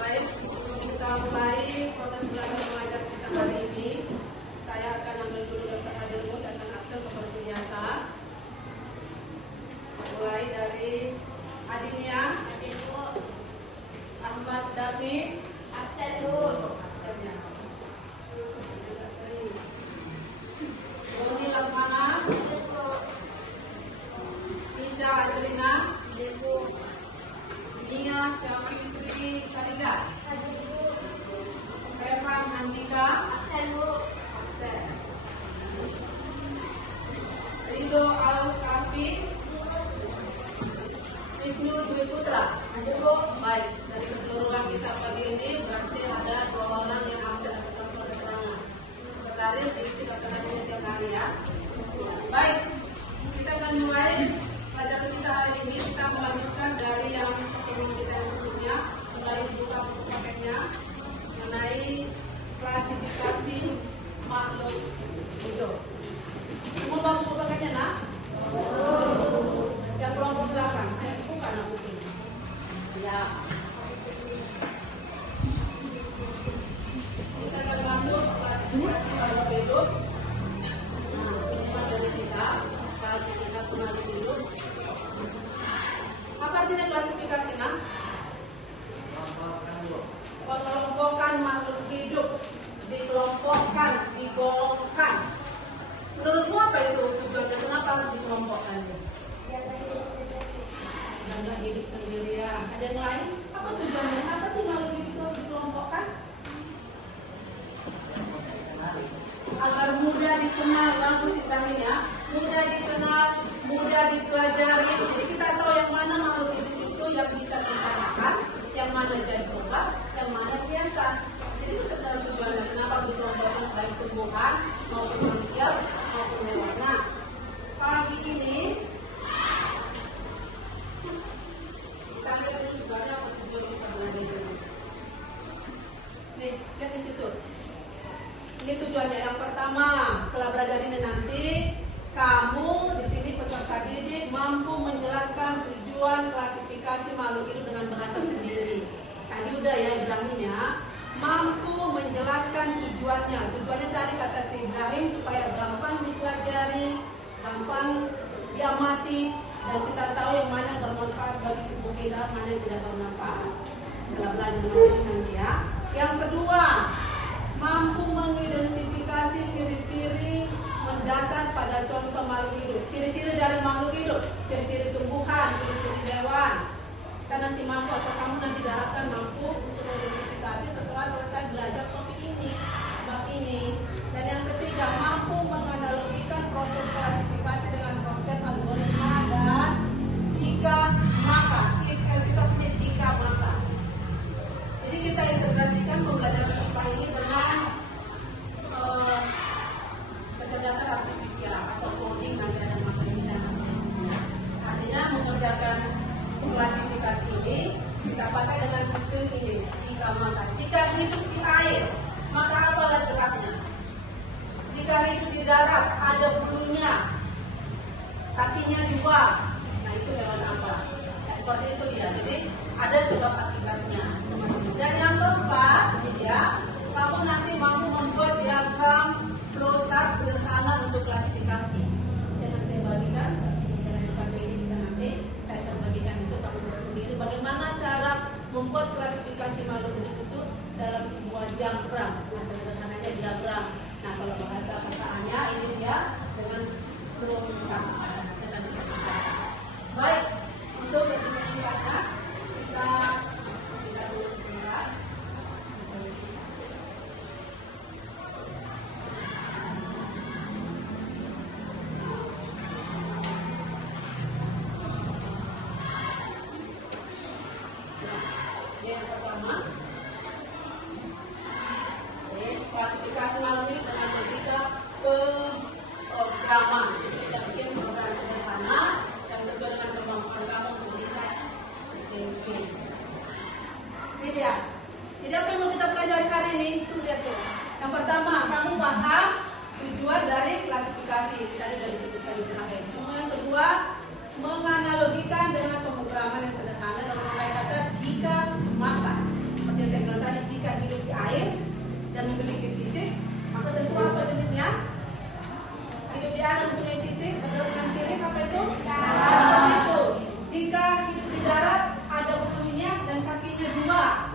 Baik, sebelum kita mulai proses belajar mengajar kita hari ini, saya akan ambil dulu daftar hadirmu dan akses seperti biasa. Mulai dari Adinia, Ahmad David, absen Bu. Absennya. Doni Lasmana, Ija Angelina, Nia Syafitri Farida, Evan Andika, absen Bu. Absen. Rido Al-Kafi, Wisnu Dwi Putra. Baik, dari keseluruhan kita pagi ini berarti ada 2 orang yang absen atau keterangan. Sekretaris diisi keterangannya tiap hari ya. Baik, kita akan mulai pelajaran kita hari ini. Kita melanjutkan dari yang pertemuan kita yang sebelumnya. Kembali dibuka buku paketnya mengenai klasifikasi makhluk hidup. Semua bawa buku paketnya nak? Yang kelompok belakang, ayo dibuka nak buku. Ya. Kita akan masuk klasifikasi makhluk hidup. Nah, ini dari kita klasifikasi makhluk hidup. Apa artinya klasifikasi nak? Mengelompokkan makhluk hidup, dikelompokkan, digolongkan. Menurutmu apa itu tujuannya? Kenapa harus dikelompokkan? Jangan hidup sendirian. Ada yang lain? Apa tujuannya? Apa sih makhluk hidup itu dikelompokkan? Agar mudah dikenal, bagus ya. Mudah dikenal, mudah dipelajari. Jadi kita tahu yang mana makhluk hidup itu yang bisa kita makan, yang mana jadi obat, yang mana biasa. Jadi itu sebenarnya tujuannya. Kenapa dikelompokkan baik tumbuhan maupun manusia maupun hewan. Nah, pagi ini kita lihat dulu sebenarnya apa tujuan kita belajar ini. Nih, lihat di situ. Ini tujuannya. Yang pertama, setelah belajar ini nanti kamu di sini peserta didik mampu menjelaskan tujuan klasifikasi makhluk hidup dengan bahasa sendiri. Tadi udah ya Ibrahimnya, mampu menjelaskan tujuannya. Tujuannya tadi kata si Ibrahim supaya gampang dipelajari, gampang diamati, dan kita tahu yang mana bermanfaat bagi tubuh kita, mana yang tidak bermanfaat. Setelah belajar ini nanti ya. Yang kedua, mampu mengidentifikasi ciri-ciri mendasar pada contoh makhluk hidup. Ciri-ciri dari makhluk hidup, ciri-ciri tumbuhan, ciri-ciri hewan. Kita nanti mampu atau kamu nanti diharapkan mampu untuk mengidentifikasi setelah selesai belajar topik ini, bab ini. Dan yang ketiga, mampu menganalogikan proses klasifikasi dengan konsep algoritma dan jika maka, if else itu artinya jika maka. Jadi kita integrasikan pembelajaran IPA ini dengan kecerdasan artifisial atau coding nanti ada materi dan artinya mengerjakan klasifikasi ini kita pakai dengan sistem ini. Jika maka, jika hidup di air, maka apa alat geraknya? Jika hidup di darat, ada bulunya, kakinya 2. Nah itu hewan apa? Ya, seperti itu dia. Jadi ada sebab akibatnya. Dan yang keempat, ya, kamu nanti mampu membuat diagram flowchart sederhana untuk klasifikasi. Jangan saya bagikan, jangan dipakai ini kita nanti. Saya akan bagikan itu kamu buat sendiri. Bagaimana cara membuat klasifikasi makhluk hidup itu dalam sebuah diagram. Nah, sederhananya diagram. Nah, kalau bahasa kataannya ini dia dengan flowchart. Baik, untuk singkatnya kita dulu sebentar. Yang pertama, klasifikasi makhluk hidup dengan logika pemrograman. Jadi kita bikin program sederhana yang sesuai dengan kemampuan kamu untuk bisa SMP. Ini dia. Jadi apa yang mau kita pelajari hari ini? Itu lihat tuh. Yang pertama, kamu paham tujuan dari klasifikasi. Tadi dari situ tadi terakhir. Yang kedua, menganalogikan dengan pemrograman. di darat ada bulunya dan kakinya dua.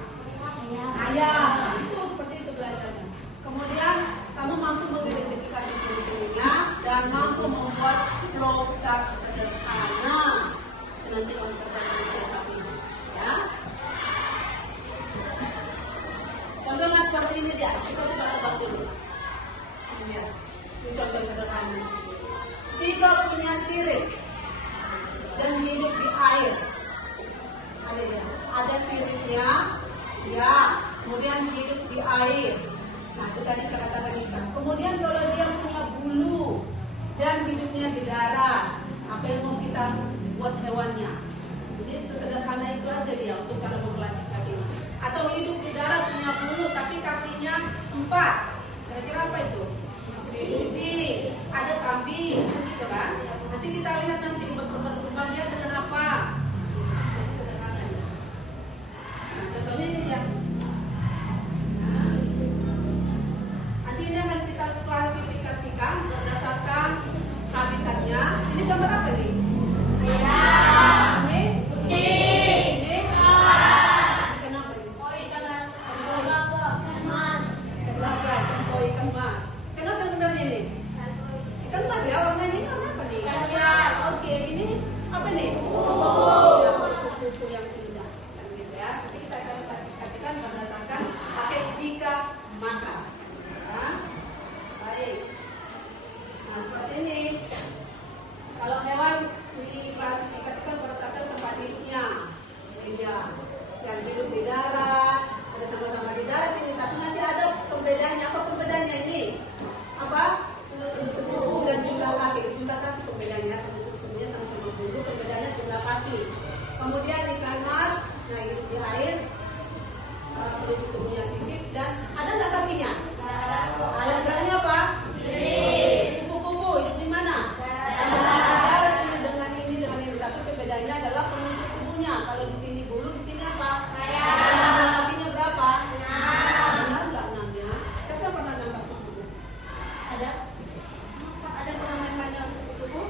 Ayam. Itu seperti itu belajarnya. Kemudian kamu mampu mengidentifikasi ciri-cirinya dan mampu membuat flowchart sederhana. Nanti kamu kerjakan di ya. Contohnya seperti ini dia. Kita coba tebak dulu. Ini ya. Ini contoh sederhana. Jika punya sirip dan hidup di air, ada siripnya, ya. Kemudian hidup di air. Nah, itu tadi kata-kata ikan. Kemudian kalau dia punya bulu dan hidupnya di darat, apa yang mau kita buat hewannya? Jadi sesederhana itu aja dia untuk cara mengklasifikasinya. Atau hidup di darat punya bulu tapi kakinya 4. Kira-kira apa itu? Kelinci, ada kambing, gitu kan? Nanti kita lihat nanti berkembangnya dengan apa. Jadi sederhana ya. Nah, contohnya ini dia. Nanti ini akan kita klasifikasikan berdasarkan habitatnya. Ini gambar apa nih? Ini? Ini? Kenapa ini? Oh, ikan mas. Ikan mas. Kenapa sebenarnya ini? Ikan mas ya, warnanya ini warna apa nih? Oke, ini apa nih? Kupu-kupu yang indah. Kan gitu ya. Nanti kita akan klasifikasikan berdasarkan pakai jika maka. Baik. Nah, seperti ini. Kalau hewan diklasifikasikan berdasarkan tempat hidupnya. Ini dia. Yang hidup di darat, ada sama-sama di darat ini. Tapi nanti ada pembedanya. Apa pembedanya ini? Apa? Tubuh dan jumlah kaki. Jumlah kaki pembedanya. Tubuhnya sama-sama bulu. Pembedanya jumlah kaki. Kemudian ikan mas, nah hidup di air. Penduduk tubuhnya sisip dan ada nggak kakinya? Alat geraknya apa? Kupu-kupu hidup di mana? Darat. Ini dengan ini. Tapi perbedaannya adalah penduduk tubuhnya. Kalau di sini bulu, di sini apa? Kakinya berapa? 6. Nggak 6 ya? Siapa yang pernah nangkap kupu-kupu? Ada? Ada yang pernah main-mainnya kupu-kupu?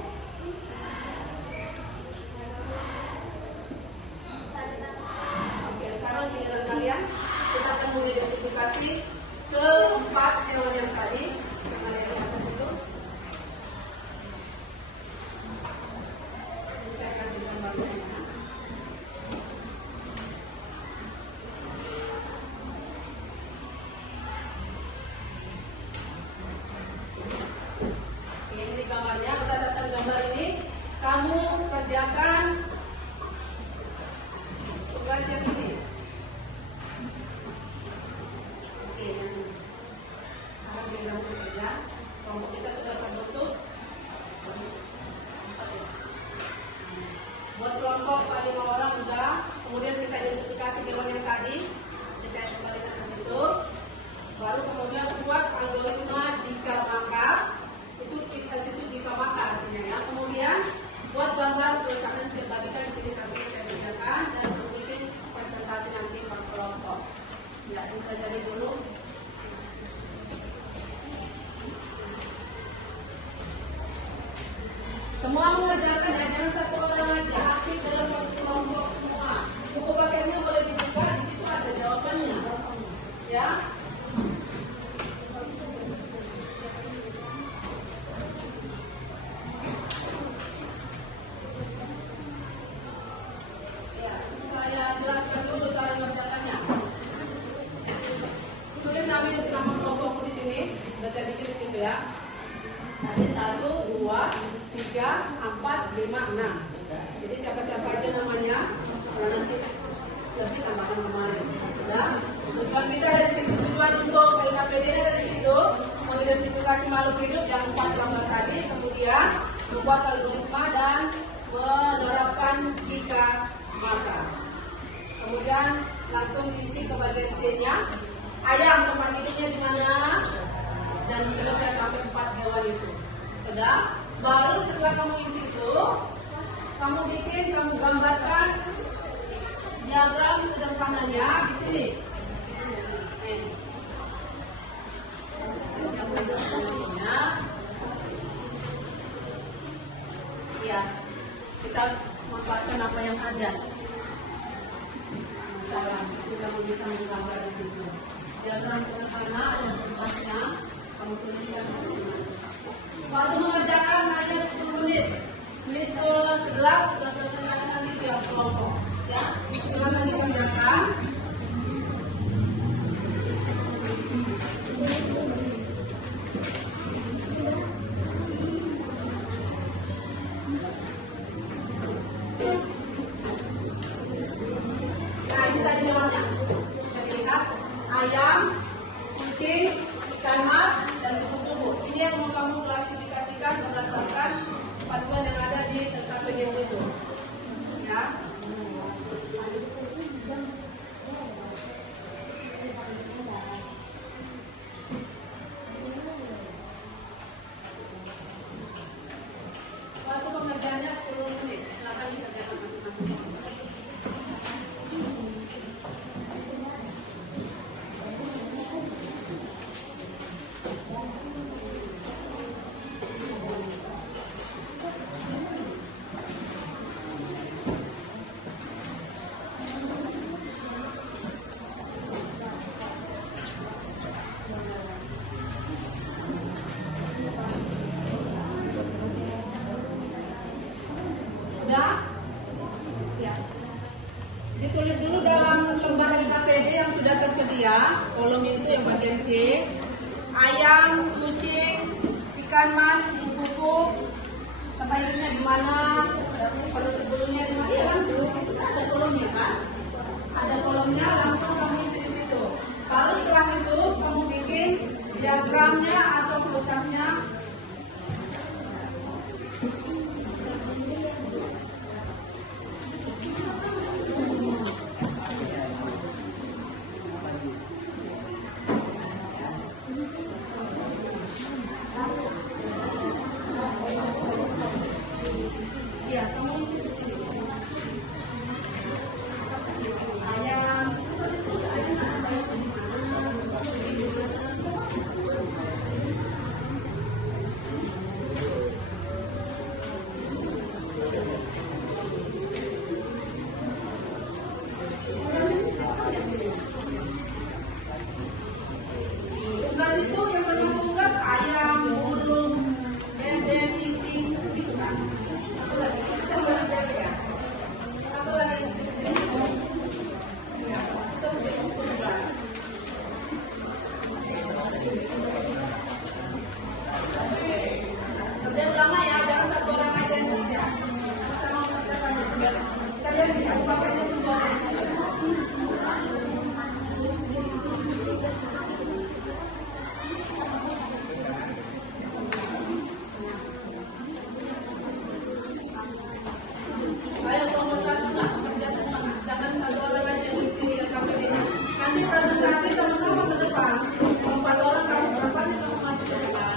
Oke, sekarang giliran kalian. Kita akan mengidentifikasi keempat hewan yang tadi. Kalian lihat itu. Ini saya kasih gambarnya ya. Oke, ini gambarnya. Berdasarkan gambar ini, kamu kerjakan tugas yang ini. Oke, sekarang giliran bekerja. Kelompok kita sudah terbentuk. Buat kelompok paling 5 orang sudah. Kemudian kita identifikasi hewan yang tadi. Nanti saya kembalikan ke situ. Baru kemudian buat algoritma jika maka. Itu jika maka artinya ya. Kemudian buat gambar tulisan saya bagikan di sini kami saya kerjakan dan bikin presentasi nanti per kelompok. Ya, kita jadi dulu. Semua mengerjakan ya, jangan satu orang aja aktif dalam satu kelompok semua. Buku paketnya boleh dibuka, di situ ada jawabannya. Ya. Ya, saya jelaskan dulu cara mengerjakannya. Tulis nama kelompokmu di sini, sudah saya bikin di situ ya. Tadi 1, 2, 3, 4, 5, 6. Jadi siapa-siapa aja namanya. Kalau nanti lebih tambahkan kemarin. Sudah. Tujuan kita dari situ, tujuan untuk LKPD dari situ mengidentifikasi makhluk hidup yang 4 gambar tadi, kemudian membuat algoritma dan menerapkan jika maka. Kemudian langsung diisi ke bagian C-nya. Ayam tempat hidupnya di mana? Dan seterusnya sampai 4 hewan itu. Sudah. Baru setelah kamu isi itu, kamu bikin, kamu gambarkan diagram sederhananya di sini. Ya, kita manfaatkan apa yang ada. Salam, itu kamu bisa menggambar di situ. Diagram sederhana ada tempatnya, kamu tuliskan. Waktu mengerjakan hanya 10 menit. Menit ke-11 sudah presentasi nanti tiap kelompok. Ya, silakan dikerjakan. Nah, ini tadi hewannya. Jadi lihat ayam, kucing, ikan mas, dan kupu-kupu. Ini yang mau kamu klasifikasikan berdasarkan paduan yang ada di LKPDU itu. Ya. Waktu pengerjaannya 10 menit. Silakan dikerjakan masing-masing. Udah? Ya. Ditulis dulu dalam lembar LKPD yang sudah tersedia. Kolom itu yang bagian C. Ayam, kucing, ikan mas, kupu-kupu. Tempat hidupnya di mana? Perlu telurnya di mana? Ya langsung di situ ada kolomnya kan? Ada kolomnya, langsung kamu isi di situ. Lalu setelah itu kamu bikin diagramnya atau flowchartnya. Ya, kamu isi di sini. Ayam. Tugas itu yang termasuk tugas ayam, burung, bebek, itik, gitu kan? Satu lagi, saya boleh bebek ya? Satu lagi, ya, itu menjadi tugas. Kerjasama ya, jangan satu orang aja yang kerja. Sama mengerjakan tugas. Kalian bisa pakainya tujuan. Ayo kelompok satu nggak bekerja semua, jangan satu orang aja yang isi LKPD-nya. Nanti presentasi sama-sama ke depan. Kalau 4 orang kamu berapa nih kamu maju ke depan.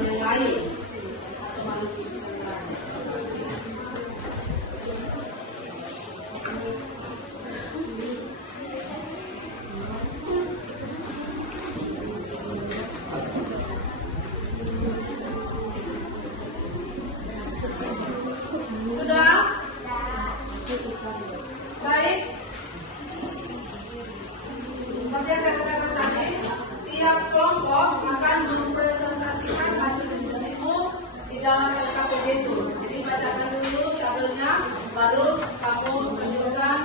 hewan yang lain atau makhluk hidup yang lain. Sudah? Baik. Seperti yang saya katakan tadi, tiap kelompok akan mempresentasikan hasil diskusimu di dalam LKPD itu. Jadi bacakan dulu tabelnya, baru kamu tunjukkan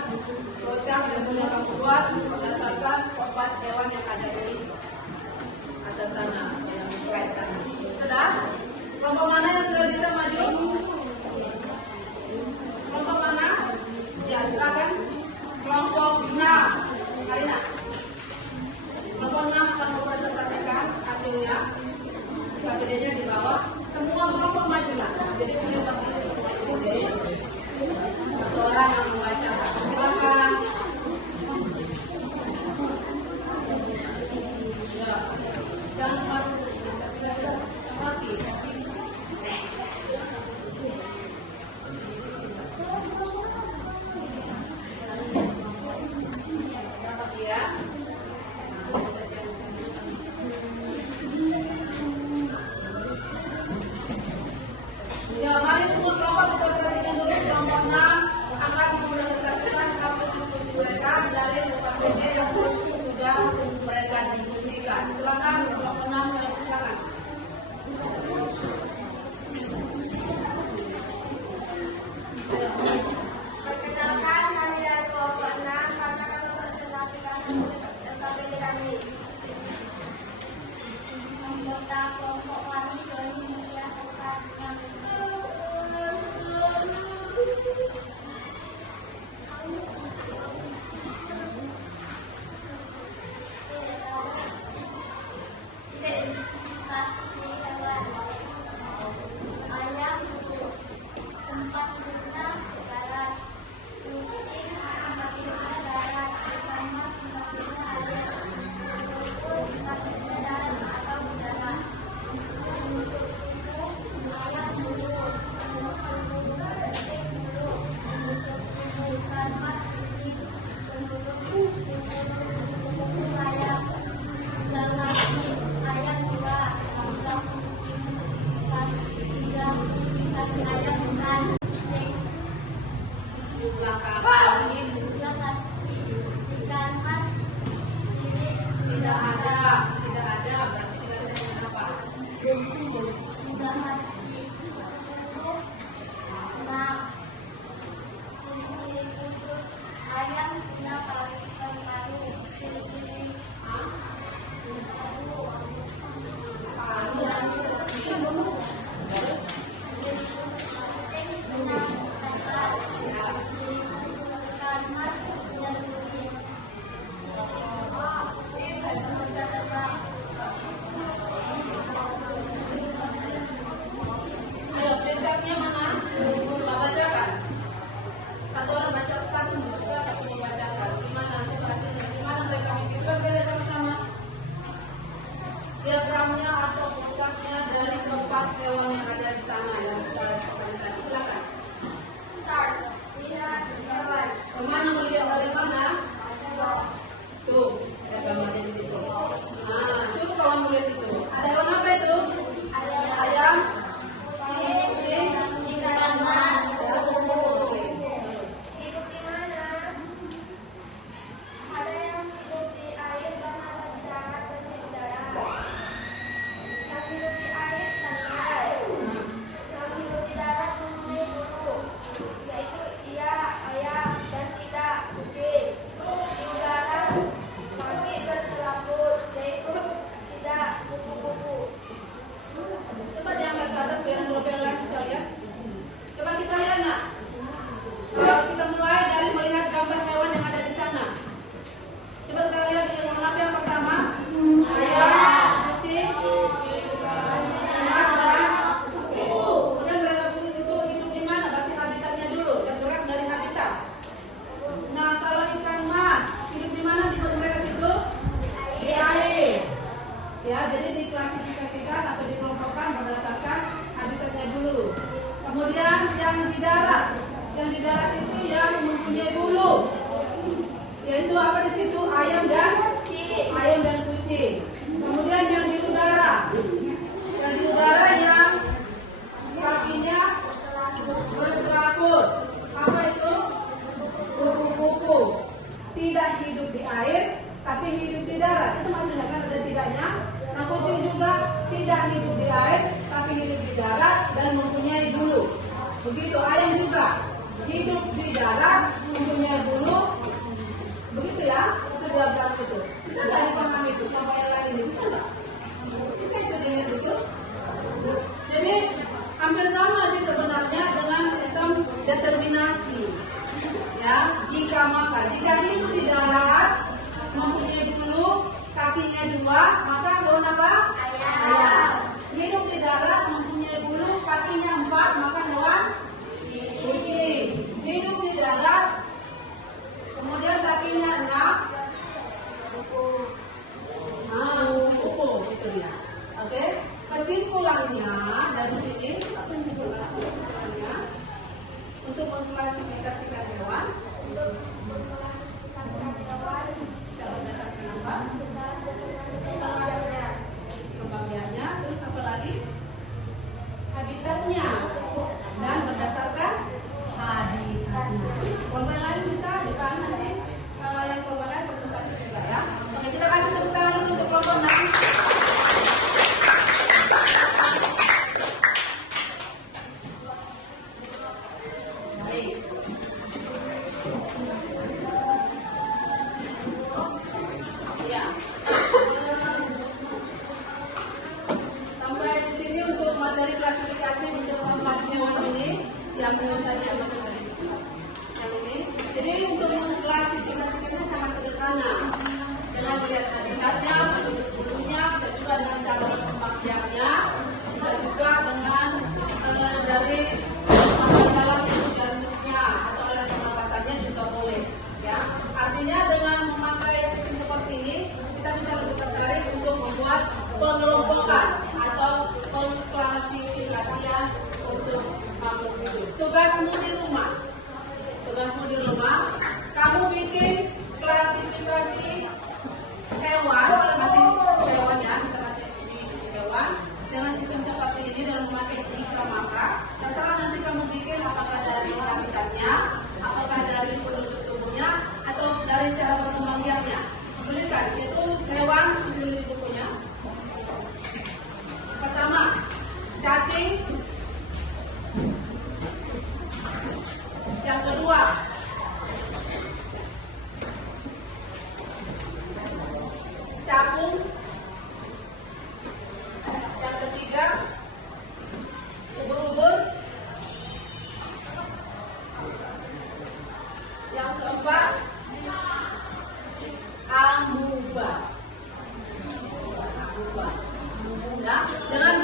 flowchart yang sudah kamu buat berdasarkan obat hewan yang ada di atas sana, yang di slide sana. Sudah? Kelompok mana yang sudah bisa maju? Kelompok mana? Ya, silakan. Kelompok 6. Karina. Kelompok 6 akan mempresentasikan hasilnya. KPD-nya di bawah. Semua kelompok maju lah. Jadi beliau berdiri semua ini. Satu orang yang membaca. Silakan. Ya. Jangan masuk. Mati. Ya, mari semua kelompok kita perhatikan dulu. Kelompok 6 akan mempresentasikan hasil diskusi mereka dari LKPD yang sudah mereka diskusikan. Silakan kelompok 6 yang silakan. Perkenalkan, kami dari kelompok 6 kami akan mempresentasikan hasil LKPD kami. Anggota kelompok kami Doni Mulia Tekan kami. Pasti hewan ayam tempat guna darat, kucing tempat guna darat, ikan mas tempat guna air, rumput tempat guna darat atau udara, untuk suku ayam dulu, kucing dulu, ikan mas ini, penduduk ayam, lelaki ayam 2, lambang kucing 3, ikan ayam dan kucing. Jumlah kaki Ikan mas ini tidak ada. Berarti kita tidak apa? sudah mati. Untuk ciri khusus ayam punya paru-paru. Ciri-ciri tidak hidup di air, tapi hidup di darat dan mempunyai bulu. Begitu ayam juga hidup di darat, mempunyai bulu. Begitu ya, itu dua belas itu. Bisa nggak dipahami itu? Contoh yang lain ini bisa nggak? Bisa itu dilihat itu. Jadi hampir sama sih sebenarnya dengan sistem determinasi. Ya, jika maka jika hidup di darat, mempunyai bulu, kakinya dua, maka hewan apa? Ayam. Hidup di darat, mempunyai bulu, kakinya empat, maka hewan kucing. Hidup di darat, kemudian kakinya enam, kupu, itu dia. Oke, kesimpulannya dari sini, kesimpulannya untuk mengklasifikasikan hewan, secara berdasarkan apa? Kembangbiaknya, terus apa lagi? Habitatnya, dan berdasarkan habitatnya. Kelompok yang lain bisa dipahami nanti yang kelompok lain presentasi juga ya. Oke, kita kasih tepuk tangan dulu untuk kelompok nanti. Baik. Ya. Sampai di sini untuk materi klasifikasi untuk empat hewan ini, yang hewan tadi yang materi yang ini. Jadi untuk mengklasifikasikannya sangat sederhana. Dengan melihat habitatnya, bentuk bulunya, bisa juga dengan cara kembang biaknya, bisa juga dengan dari dalam itu jantungnya atau alat pernapasannya juga boleh. Ya, artinya dengan memakai sistem seperti ini, kita bisa lebih tertarik untuk membuat pengelompokan atau pengklasifikasian untuk makhluk hidup. Tugasmu di rumah, kamu bikin klasifikasi hewan, masih hewan ya, kita masih ini hewan dengan sistem seperti ini dengan memakai jika maka. Terserah nanti kamu bikin apakah dari habitatnya, apakah dari penutup tubuhnya, atau dari cara berkembang biaknya. Tuliskan itu hewan di bukunya. Pertama, cacing. Yang kedua, capung. Yang ketiga, ubur-ubur. Yang keempat, amuba. Ya, dengan